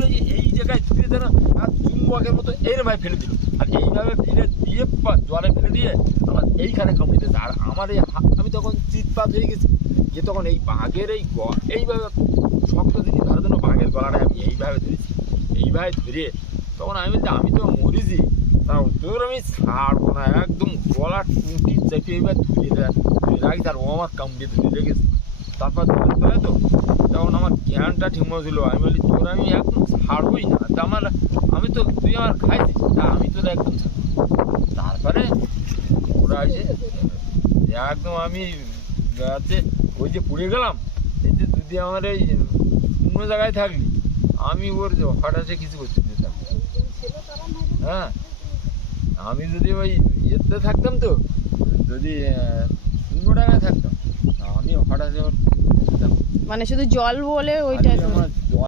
মাছগুলো যে এই জায়গায় ধরে দেন আর চুম্বকের মতো এরভাবে ফেলে দিল, আর এইভাবে ফেলে দিয়ে জলে ফেলে দিয়ে আমার এইখানে কামড়ে দিয়েছে। আর আমার এই আমি তখন চিৎপাত হয়ে গেছি, যে তখন এই বাঘের এইভাবে শক্ত জিনিস ধরার জন্য বাঘের গলাটা আমি এইভাবে ধরেছি, এইভাবে ধরে তখন আমি বলছি আমি তো মরেছি, তাও তোর আমি ছাড়বো না, একদম গলা টুটি চেপে এইবার ধরে রাখি, আর ও আমার কামড়ে ধরে রেখেছে। তারপর ধরে তো তখন আমার জ্ঞানটা ঠিক মতো ছিল, আমি বলি তোর আমি একদম ছাড়বই না, তা আমার আমি তো তুই আমার খাইছিস, তা আমি তোর একদম ছাড়বো। তারপরে ওরা এসে একদম আমি আছে ওই যে পুড়ে গেলাম, এই যে যদি আমার এই অন্য জায়গায় থাকলি আমি ওর হঠাৎ কিছু করতে দিতাম। হ্যাঁ, আমি যদি ওই ইয়েতে থাকতাম, তো যদি অন্য জায়গায় থাকতাম আমি হঠাৎ ওর মানে শুধু জল বলে ওইটা আমার